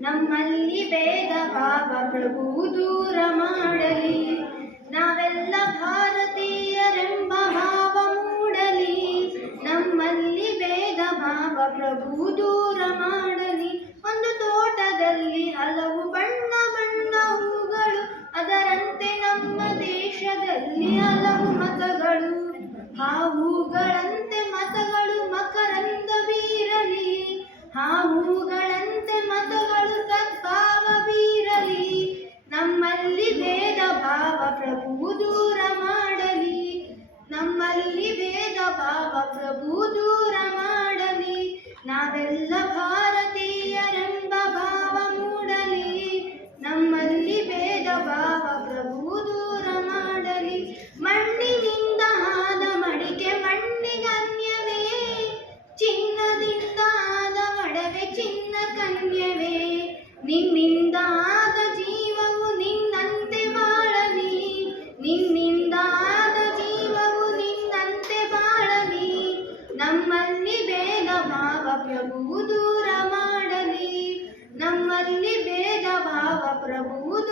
ನಮ್ಮಲ್ಲಿ ಭೇದ ಭಾವ ಪ್ರಭು ದೂರ ಮಾಡಲಿ. ನಾವೆಲ್ಲ ಭಾರತೀಯರೆಂಬ ಭಾವ ಮೂಡಲಿ. ನಮ್ಮಲ್ಲಿ ಭೇದ ಭಾವ ಪ್ರಭು ದೂರ ಮಾಡಲಿ. ಒಂದು ತೋಟದಲ್ಲಿ ಹಲವು ಬಣ್ಣ ಬಣ್ಣ ಹೂಗಳು, ಅದರಂತೆ ನಮ್ಮ ದೇಶದಲ್ಲಿ ಹಲವು ಮತಗಳು. ಆ ಹೂಗಳಂತೆ ಮತಗಳು ಮಕರಂದ ಬೀರಲಿ. ಆ ಹೂಗಳಂತೆ ಮತಗಳು ಸದ್ಭಾವ ಬೀರಲಿ. ನಮ್ಮಲ್ಲಿ ಭೇದ ಭಾವ ಪ್ರಭು ದೂರ ಮಾಡಲಿ. ನಮ್ಮಲ್ಲಿ ಭೇದ ಭಾವ ಪ್ರಭು ದೂರ ಮಾಡಲಿ. ನಾವೆಲ್ಲ ಭಾರತೀಯರೆಂಬ ಭಾವ ಮೂಡಲಿ. ನಮ್ಮಲ್ಲಿ ಭೇದ ಭಾವ ಪ್ರಭು ದೂರ ಮಾಡಲಿ. ಮಣ್ಣಿನಿಂದ ಆದ ಮಡಿಕೆ ಮಣ್ಣಿಗನ್ಯವೇ, ಚಿನ್ನದಿಂದ ಆದ ಒಡವೆ ಚಿನ್ನ ಕನ್ಯವೇ. ನಿನ್ನಿಂದ ಆದ ಜೀವವು ನಿನ್ನಂತೆ ಬಾಳಲಿ. ನಿನ್ನಿಂದ ಆದ ಜೀವವು ನಿನ್ನಂತೆ ಬಾಳಲಿ. ನಮ್ಮಲ್ಲಿ ಭೇದ ಭಾವ ಪ್ರಭು ದೂರ ಮಾಡಲಿ. ನಮ್ಮಲ್ಲಿ ಭೇದ ಭಾವ ಪ್ರಭು